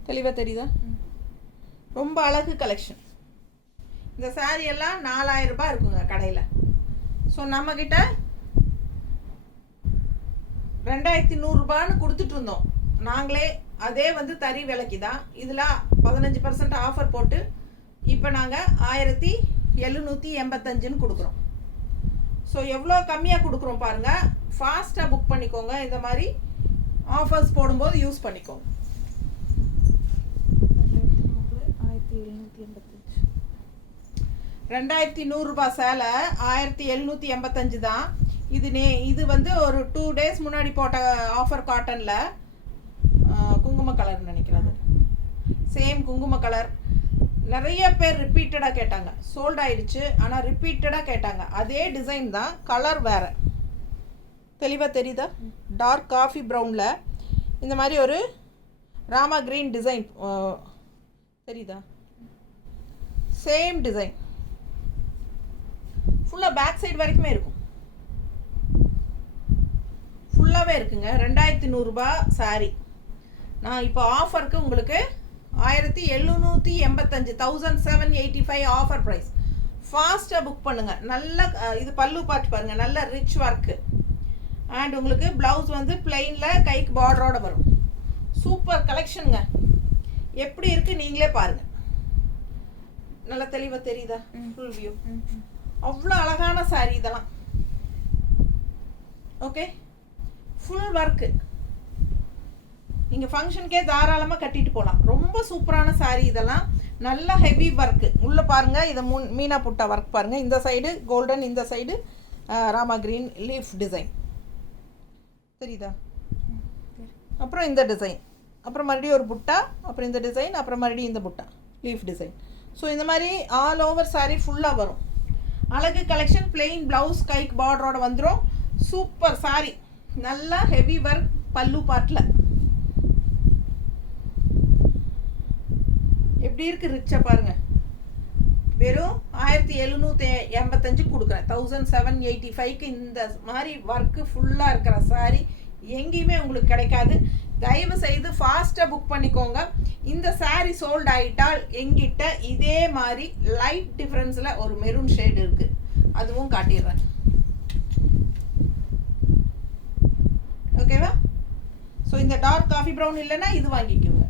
தெளிவாக தெரியுதா? ரொம்ப அழகு கலெக்ஷன். இந்த சாரி எல்லாம் 4000 ரூபாய் இருக்குங்க கடையில். ஸோ நம்மக்கிட்ட 2100 ரூபான்னு கொடுத்துட்டு இருந்தோம் நாங்களே. அதே வந்து தறி விலைக்கு தான். இதில் 15% ஆஃபர் போட்டு இப்போ நாங்கள் 1785ன்னு கொடுக்குறோம். ஸோ எவ்வளோ கம்மியாக கொடுக்குறோம் பாருங்கள். ஃபாஸ்ட்டாக புக் பண்ணிக்கோங்க. இந்த மாதிரி ஆஃபர்ஸ் போடும்போது யூஸ் பண்ணிக்கோங்க. 2100 ரூபாய் சேலை 1785 தான். இது வந்து ஒரு 2 days முன்னாடி போட்ட ஆஃபர் காட்டனில் குங்கும கலர்னு நினைக்கிறது. சேம் குங்கும கலர். நிறைய பேர் ரிப்பீட்டடாக கேட்டாங்க. சோல்ட் ஆயிடுச்சு, ஆனால் ரிப்பீட்டடாக கேட்டாங்க. அதே டிசைன் தான், கலர் வேறு. தெளிவாக தெரியுதா? டார்க் காஃபி ப்ரௌனில் இந்த மாதிரி ஒரு ராமா க்ரீன் டிசைன் தெரியுதா? சேம் டிசைன் ஃபுல்லாக பேக் சைடு வரைக்குமே இருக்கும். ஃபுல்லாகவே இருக்குங்க. 2100 ரூபாய் சாரி. நான் இப்போ ஆஃபருக்கு உங்களுக்கு 1785, 1785 ஆஃபர் ப்ரைஸ். ஃபாஸ்ட்டாக புக் பண்ணுங்கள். நல்ல இது பல்லு பார்த்து பாருங்கள், நல்ல ரிச் ஒர்க்கு. அண்ட் உங்களுக்கு ப்ளவுஸ் வந்து பிளெயினில் கைக்கு பார்டரோட வரும். சூப்பர் கலெக்ஷனுங்க. எப்படி இருக்குது நீங்களே பாருங்கள். நல்லா தெளிவாக தெரியுதா? Full view. அவ்வளோ அழகான சாரி இதெல்லாம். Okay, full work. நீங்கள் ஃபங்க்ஷனுக்கே தாராளமாக கட்டிட்டு போகலாம். ரொம்ப சூப்பரான சாரி இதெல்லாம். நல்ல ஹெவி ஒர்க்கு. உள்ளே பாருங்கள், இதை மீனா புட்டா ஒர்க் பாருங்கள். இந்த சைடு கோல்டன், இந்த side Rama green leaf design தெரியுதா? அப்புறம் இந்த டிசைன், அப்புறம் மறுபடியும் ஒரு புட்டா, அப்புறம் இந்த டிசைன், அப்புறம் மறுபடியும் இந்த புட்டா லீஃப் டிசைன். ஸோ இந்த மாதிரி ஆல் ஓவர் சாரி ஃபுல்லாக வரும். அழகு கலெக்ஷன். பிளெயின் ப்ளவுஸ் கைக்கு பார்டரோட வந்துடும். Super sorry. நல்லா ஹெவி ஒர்க் பல்லு பார்ட்டில். எப்படி இருக்குது ரிச்சாக பாருங்கள். வெறும் 1785 கொடுக்குறேன். 1785க்கு இந்த மாதிரி ஒர்க்கு ஃபுல்லாக இருக்கிற சாரி எங்கேயுமே உங்களுக்கு கிடைக்காது. தயவு செய்து ஃபாஸ்ட்டாக புக் பண்ணிக்கோங்க. இந்த சாரி சோல்ட் ஆகிட்டால் எங்கிட்ட இதே மாதிரி லைட் டிஃப்ரென்ஸில் ஒரு மெரூன் ஷேடு இருக்குது, அதுவும் காட்டிடுறேன். ஓகேவா? ஸோ இந்த டார்க் காஃபி ப்ரௌன் இல்லைன்னா இது வாங்கிக்கோங்க.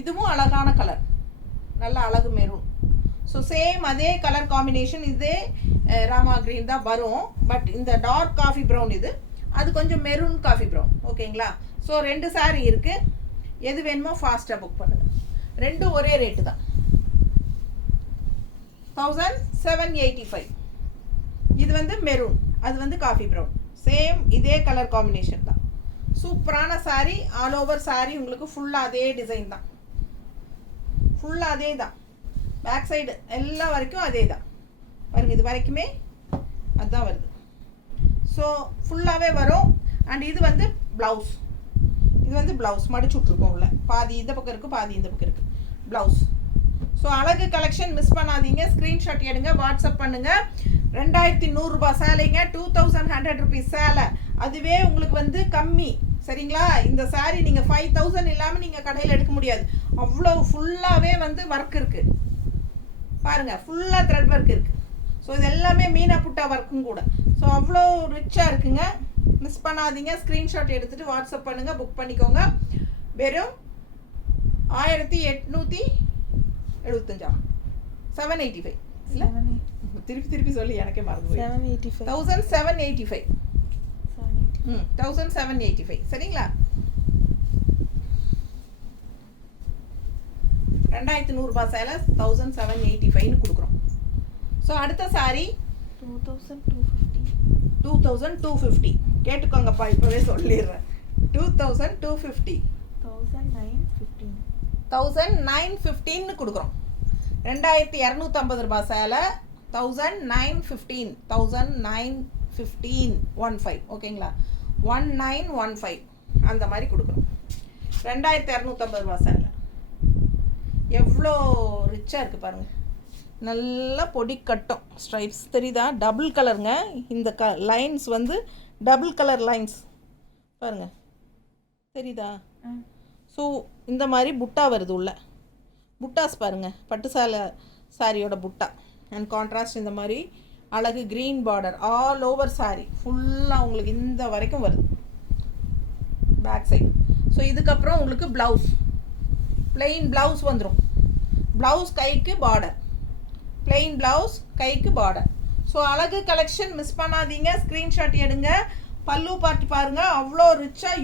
இதுவும் அழகான கலர், நல்ல அழகு மெரூன். ஸோ சேம் அதே கலர் காம்பினேஷன், இதே ராமா க்ரீன் தான் வரும். பட் இந்த டார்க் காஃபி ப்ரௌன் இது, அது கொஞ்சம் மெரூன் காஃபி ப்ரௌன். ஓகேங்களா? ஸோ 2 சாரி இருக்குது. எது வேணுமோ ஃபாஸ்ட்டாக புக் பண்ணுங்கள். ரெண்டும் ஒரே ரேட்டு தான், 1785. இது வந்து மெரூன், அது வந்து காஃபி ப்ரௌன். சேம் இதே கலர் காம்பினேஷன் தான். சூப்பரான saree. ஆல் ஓவர் saree உங்களுக்கு ஃபுல்லாக அதே டிசைன் தான், ஃபுல்லாக அதே தான். பேக் சைடு எல்லா வரைக்கும் அதே தான் பாருங்கள், இது வரைக்குமே அதுதான் வருது. ஸோ ஃபுல்லாகவே வரும். அண்ட் இது வந்து ப்ளவுஸ், இது வந்து ப்ளவுஸ் மடிச்சு விட்ருக்கோம் உள்ள, பாதி இந்த பக்கம் இருக்குது பாதி இந்த பக்கம் இருக்குது ப்ளவுஸ். ஸோ அழகு கலெக்ஷன் மிஸ் பண்ணாதீங்க, ஸ்க்ரீன்ஷாட் எடுங்க, வாட்ஸ்அப் பண்ணுங்கள். 2100 சேலைங்க, 2100 ருபீஸ் சேலை. அதுவே உங்களுக்கு வந்து கம்மி சரிங்களா. இந்த saree நீங்கள் 5000 இல்லாமல் நீங்கள் கடையில் எடுக்க முடியாது. அவ்வளோ ஃபுல்லாகவே வந்து ஒர்க் இருக்குது பாருங்கள், ஃபுல்லாக த்ரெட் ஒர்க் இருக்குது. ஸோ இது எல்லாமே மீனா புட்டா ஒர்க்கும் கூட. ஸோ அவ்வளோ ரிச்சாக இருக்குங்க, மிஸ் பண்ணாதீங்க. ஸ்க்ரீன்ஷாட் எடுத்துகிட்டு வாட்ஸ்அப் பண்ணுங்கள், புக் பண்ணிக்கோங்க. வெறும் 1875 785 இல்லை, திருப்பி சொல்லி எனக்கே மறந்து 1785 1785 சரிங்களா. 2100 சேலை 1785 கொடுக்குறோம். ஸோ அடுத்த சாரி 2250 கேட்டுக்கோங்கப்பா, இப்போவே சொல்லிடுறேன். 2250 1915 கொடுக்குறோம். 2250 சேலை 1915 15 ஓகேங்களா. 1915 அந்த மாதிரி கொடுக்குறோம். 2250 சேலை எவ்வளோ ரிச்சாக இருக்குது பாருங்கள். நல்லா பொடி கட்டும் ஸ்ட்ரைப்ஸ் தெரியுதா, டபுள் கலருங்க. இந்த லைன்ஸ் வந்து டபுள் கலர் லைன்ஸ் பாருங்கள், தெரியுதா. ஸோ இந்த மாதிரி புட்டா வருது உள்ள, புட்டாஸ் பாருங்கள், பட்டு சேலை சாரியோட புட்டா. அண்ட் கான்ட்ராஸ்ட் இந்த மாதிரி அழகு green border all over sorry ஃபுல்லாக உங்களுக்கு இந்த வரைக்கும் வருது பேக் சைடு. ஸோ இதுக்கப்புறம் உங்களுக்கு ப்ளவுஸ், பிளெயின் ப்ளவுஸ் வந்துடும். ப்ளவுஸ் கைக்கு பார்டர், பிளெயின் ப்ளவுஸ் கைக்கு பார்டர். ஸோ அழகு கலெக்ஷன் மிஸ் பண்ணாதீங்க, ஸ்க்ரீன்ஷாட் எடுங்க. பல்லு பார்த்து பாருங்கள், அவ்வளோ ரிச்சாக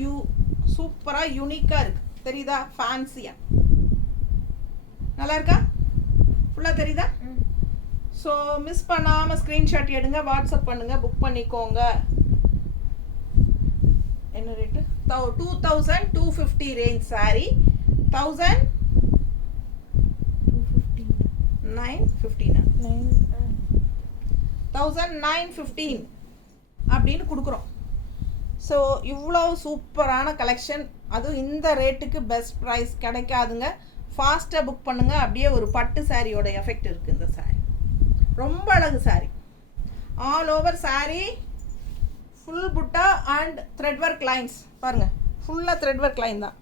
சூப்பராக யூனிக்காக இருக்குது தெரியுதா, ஃபேன்சியாக நல்லா இருக்கா, ஃபுல்லாக தெரியுதா. ஸோ மிஸ் பண்ணாமல் ஸ்க்ரீன்ஷாட் எடுங்க, வாட்ஸ்அப் பண்ணுங்கள், புக் பண்ணிக்கோங்க. என்ன ரேட்டு 2250 ரேஞ்ச் சாரி 1915 அப்படின்னு கொடுக்குறோம். ஸோ இவ்வளோ சூப்பரான கலெக்ஷன், அதுவும் இந்த ரேட்டுக்கு பெஸ்ட் ப்ரைஸ் கிடைக்காதுங்க. ஃபாஸ்ட்டாக புக் பண்ணுங்கள். அப்படியே ஒரு பட்டு சாரியோட எஃபெக்ட் இருக்குது இந்த சாரி, ரொம்ப அழகு sorry. All over sorry full புட்டா அண்ட் த்ரெட் ஒர்க் லைன்ஸ் பாருங்கள், ஃபுல்லாக த்ரெட் ஒர்க் லைன் தான்.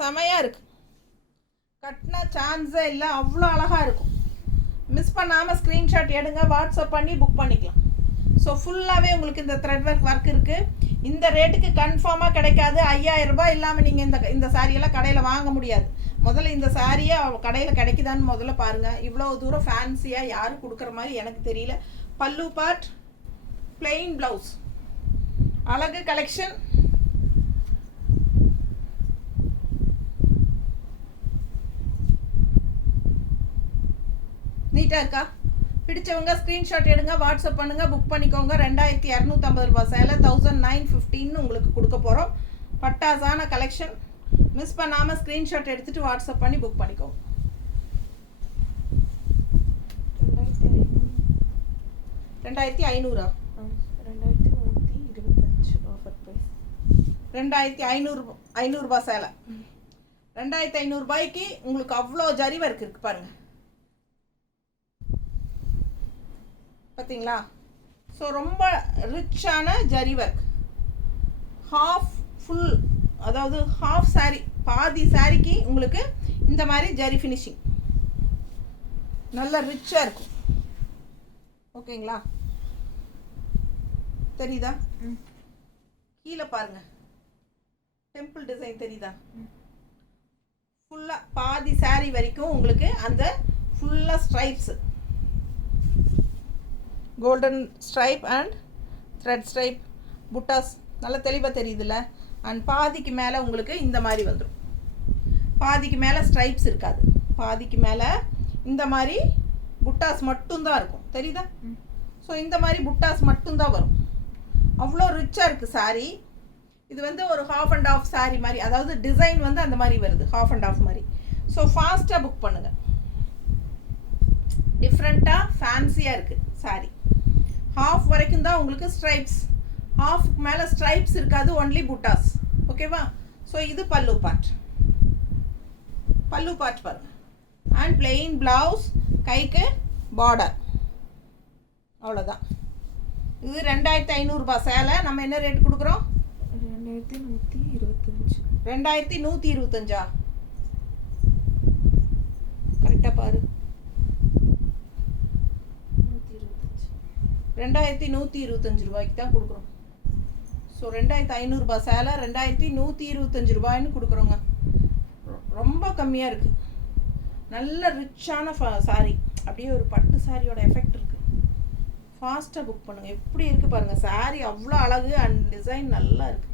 செமையாக இருக்குது, கட்டினா சான்ஸே இல்லை, அவ்வளோ அழகாக இருக்கும். மிஸ் பண்ணாமல் ஸ்க்ரீன்ஷாட் எடுங்க, வாட்ஸ்அப் பண்ணி புக் பண்ணிக்கலாம். ஸோ ஃபுல்லாகவே உங்களுக்கு இந்த த்ரெட் ஒர்க் இருக்குது. இந்த ரேட்டுக்கு கன்ஃபார்மாக கிடைக்காது. 5000 ரூபாய் இல்லாமல் நீங்கள் இந்த சாரியெல்லாம் கடையில் வாங்க முடியாது. முதல்ல இந்த சாரியை கடையில் கிடைக்குதான்னு முதல்ல பாருங்கள். இவ்வளோ தூரம் ஃபேன்சியாக யாரும் கொடுக்குற மாதிரி எனக்கு தெரியல. பல்லு பார்ட், பிளெயின் ப்ளவுஸ், அழகு கலெக்ஷன். நீட்டாக இருக்கா, பிடிச்சவங்க ஸ்க்ரீன்ஷாட் எடுங்க, வாட்ஸ்அப் பண்ணுங்கள், புக் பண்ணிக்கோங்க. 2250 சேலை 1915 உங்களுக்கு கொடுக்க போகிறோம். பட்டாசான கலெக்ஷன், மிஸ் பண்ணாமல் ஸ்க்ரீன்ஷாட் எடுத்துகிட்டு வாட்ஸ்அப் பண்ணி புக் பண்ணிக்கோங்க. 2500 2125 ஆஃபர் ப்ரைஸ். 2500 ரூபாய் சேலை 2500 ரூபாய்க்கு உங்களுக்கு அவ்வளோ ஜரி ஒர்க் இருக்குது பாருங்கள், பார்த்தீங்களா. ஸோ ரொம்ப ரிச்சான ஜரி ஒர்க், ஹாஃப் ஃபுல், அதாவது ஹாஃப் சாரி, பாதி சாரிக்கு உங்களுக்கு இந்த மாதிரி ஜரி ஃபினிஷிங் நல்ல ரிச்சாக இருக்கும். ஓகேங்களா, தெரியுதா, கீழே பாருங்க டெம்பிள் டிசைன் தெரியுதா, ஃபுல்லாக பாதி சாரி வரைக்கும் உங்களுக்கு அந்த ஃபுல்லாக stripes, golden stripe and thread stripe புட்டாஸ் நல்லா தெளிவாக தெரியுதுல்ல. அண்ட் பாதிக்கு மேலே உங்களுக்கு இந்த மாதிரி வந்துடும், பாதிக்கு மேலே ஸ்ட்ரைப்ஸ் இருக்காது, பாதிக்கு மேலே இந்த மாதிரி புட்டாஸ் மட்டும்தான் இருக்கும், தெரியுதா. ஸோ இந்த மாதிரி புட்டாஸ் மட்டும்தான் வரும். அவ்வளோ ரிச்சாக இருக்குது சாரீ. இது வந்து ஒரு ஹாஃப் அண்ட் ஆஃப் saree மாதிரி, அதாவது டிசைன் வந்து அந்த மாதிரி வருது, ஹாஃப் அண்ட் ஆஃப் மாதிரி. ஸோ ஃபாஸ்ட்டாக புக் பண்ணுங்கள். டிஃப்ரெண்ட்டாக ஃபேன்சியாக இருக்குது saree. ஹாஃப் வரைக்கும் தான் உங்களுக்கு ஸ்ட்ரைப்ஸ், ஹாஃப்க்கு மேலே ஸ்ட்ரைப்ஸ் இருக்காது, ஒன்லி புட்டாஸ். ஓகேவா? ஸோ இது பல்லு பார்ட். பல்லு பார்ட் பாருங்கள். அண்ட் பிளெயின் ப்ளவுஸ், கைக்கு பார்டர், அவ்வளோதான். இது 2500 சேலை. நம்ம என்ன ரேட் கொடுக்குறோம்? 2125. 2125. கரெக்டாக பாரு. 2125 ரூபாய்க்கு தான் கொடுக்குறோம். ஸோ 2500 சேலை 2125 ரூபாய்ன்னு கொடுக்குறோங்க. ரொம்ப கம்மியாக இருக்குது. நல்ல ரிச்சான saree, அப்படியே ஒரு பட்டு சாரியோட எஃபெக்ட் இருக்குது. ஃபாஸ்ட்டாக புக் பண்ணுங்கள். எப்படி இருக்குது பாருங்கள் saree, அவ்வளோ அழகு அண்ட் டிசைன் நல்லா இருக்குது.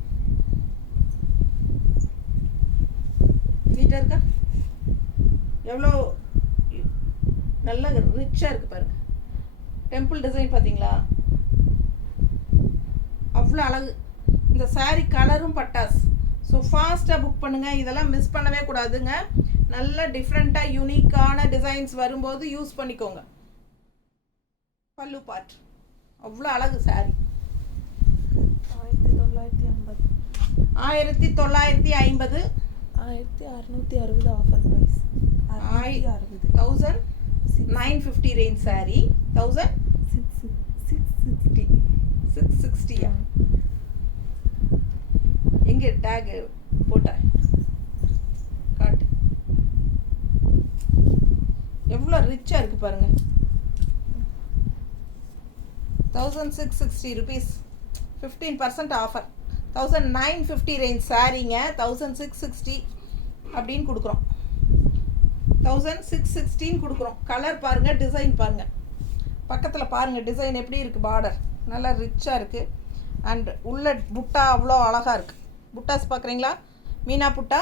நீட்டாக இருக்கா? எவ்வளோ நல்ல ரிச்சாக இருக்குது பாருங்கள். டெம்பிள் டிசைன் பார்த்தீங்களா? அவ்வளோ அழகு. இந்த saree கலரும் பட்டாஸ். ஸோ ஃபாஸ்ட்டாக புக் பண்ணுங்கள். இதெல்லாம் மிஸ் பண்ணவே கூடாதுங்க. நல்ல டிஃப்ரெண்ட்டாக யூனிக்கான டிசைன்ஸ் வரும்போது யூஸ் பண்ணிக்கோங்க. பல்லு பார்ட் அவ்வளோ அழகு saree. 1950. 1950. 1660 offer price. 1950 range saree. 660. 660. எங்கே டேக் போட்ட காட்டு. எவ்வளோ ரிச்சாக இருக்குது பாருங்கள். 1660 rupees. 15% ஆஃபர். 1950 ரேஞ்ச் சாரீங்க 1660 அப்படின்னு கொடுக்குறோம். 1616 கொடுக்குறோம். கலர் பாருங்கள், டிசைன் பாருங்கள். பக்கத்தில் பாருங்கள் டிசைன் எப்படி இருக்குது. பார்டர் நல்லா ரிச்சாக இருக்குது. அண்ட் உள்ள புட்டா அவ்வளோ அழகாக இருக்குது. புட்டாஸ் பார்க்குறீங்களா? மீனா புட்டா,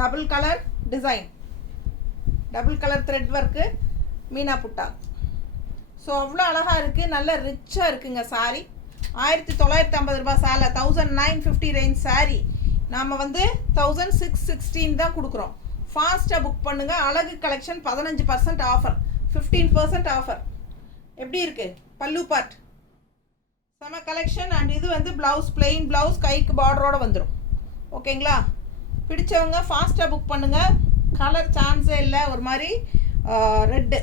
double colour design, double colour thread work, Meena புட்டா. ஸோ அவ்வளோ அழகாக இருக்குது. நல்ல ரிச்சாக இருக்குங்க சாரீ. 1950 ரூபாய் சேலை. 1950 ரேஞ்ச் சாரீ நாம் வந்து 1616 தான் கொடுக்குறோம். ஃபாஸ்ட்டாக புக் பண்ணுங்கள். அழகு கலெக்ஷன் 15% ஆஃபர், 15% ஆஃபர். எப்படி இருக்குது? பல்லு பார்ட் செம கலெக்ஷன். அண்ட் இது வந்து ப்ளவுஸ், பிளெயின் ப்ளவுஸ், கைக்கு பார்டரோடு வந்துடும். ஓகேங்களா? பிடிச்சவங்க ஃபாஸ்ட்டாக புக் பண்ணுங்கள். கலர் சான்ஸே இல்லை. ஒரு மாதிரி ரெட்டு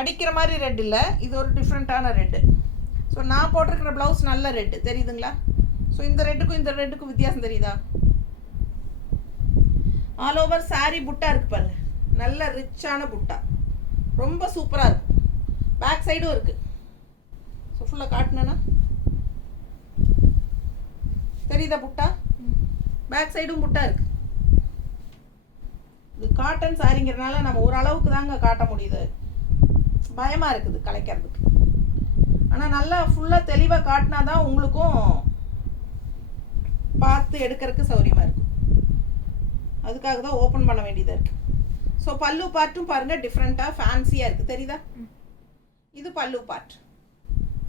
அடிக்கிற மாதிரி ரெட் இல்லை, இது ஒரு டிஃப்ரெண்ட்டான ரெட்டு. ஸோ நான் போட்டிருக்கிற ப்ளவுஸ் நல்ல ரெட்டு தெரியுதுங்களா? ஸோ இந்த ரெட்டுக்கும் வித்தியாசம் தெரியுதா? ஆல் ஓவர் saree புட்டா இருக்குது பாருங்க. நல்ல ரிச்சான புட்டா, ரொம்ப சூப்பராக இருக்கும். பேக் சைடும் இருக்குது. ஸோ ஃபுல்லாக காட்டினேன்னா தெரியுதா புட்டா? பேக் சைடும் புட்டா இருக்குது. இது காட்டன் சாரிங்கிறதுனால நம்ம ஓரளவுக்கு தாங்க காட்ட முடியுது. பயமாக இருக்குது கலைக்கிறதுக்கு. ஆனால் நல்லா ஃபுல்லாக தெளிவாக காட்டினா தான் உங்களுக்கும் பார்த்து எடுக்கிறதுக்கு சௌரியமாக இருக்கும். அதுக்காக தான் ஓப்பன் பண்ண வேண்டியதாக இருக்குது. ஸோ பல்லு பார்ட்டும் பாருங்கள், டிஃப்ரெண்ட்டாக ஃபேன்சியாக இருக்குது. தெரியுதா? இது பல்லு பார்ட்.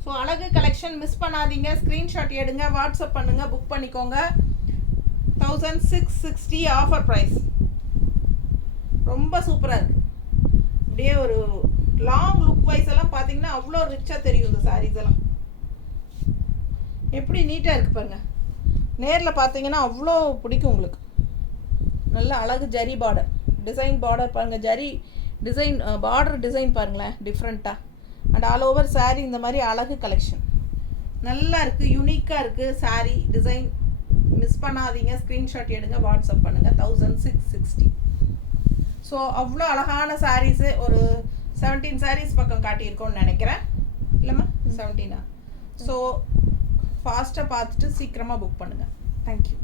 ஸோ அழகு கலெக்ஷன் மிஸ் பண்ணாதீங்க. ஸ்க்ரீன்ஷாட் எடுங்க, வாட்ஸ்அப் பண்ணுங்கள், புக் பண்ணிக்கோங்க. 1660 ஆஃபர் ப்ரைஸ். ரொம்ப சூப்பராக இருக்குது. அப்படியே ஒரு லாங் லுக் வைஸ் எல்லாம் பார்த்தீங்கன்னா அவ்வளோ ரிச்சாக தெரியும் இந்த சாரீஸ் எல்லாம். எப்படி நீட்டாக இருக்குது பாருங்கள். நேரில் பார்த்தீங்கன்னா அவ்வளோ பிடிக்கும் உங்களுக்கு. நல்ல அழகு ஜரி பார்டர், டிசைன் பார்டர் பாருங்கள். ஜரி டிசைன் பார்டர் டிசைன் பாருங்களேன், டிஃப்ரெண்ட்டாக. அண்ட் ஆல் ஓவர் saree இந்த மாதிரி அழகு கலெக்ஷன் நல்லா இருக்குது, யூனிக்காக இருக்குது. saree டிசைன் மிஸ் பண்ணாதீங்க. ஸ்க்ரீன்ஷாட் எடுங்க, வாட்ஸ்அப் பண்ணுங்கள். 1660. ஸோ அவ்வளோ அழகான சாரீஸு ஒரு 17 sarees பக்கம் காட்டியிருக்கோன்னு நினைக்கிறேன். இல்லைம்மா 17? ஸோ ஃபாஸ்ட்டாக பார்த்துட்டு சீக்கிரமாக புக் பண்ணுங்கள். தேங்க்யூ.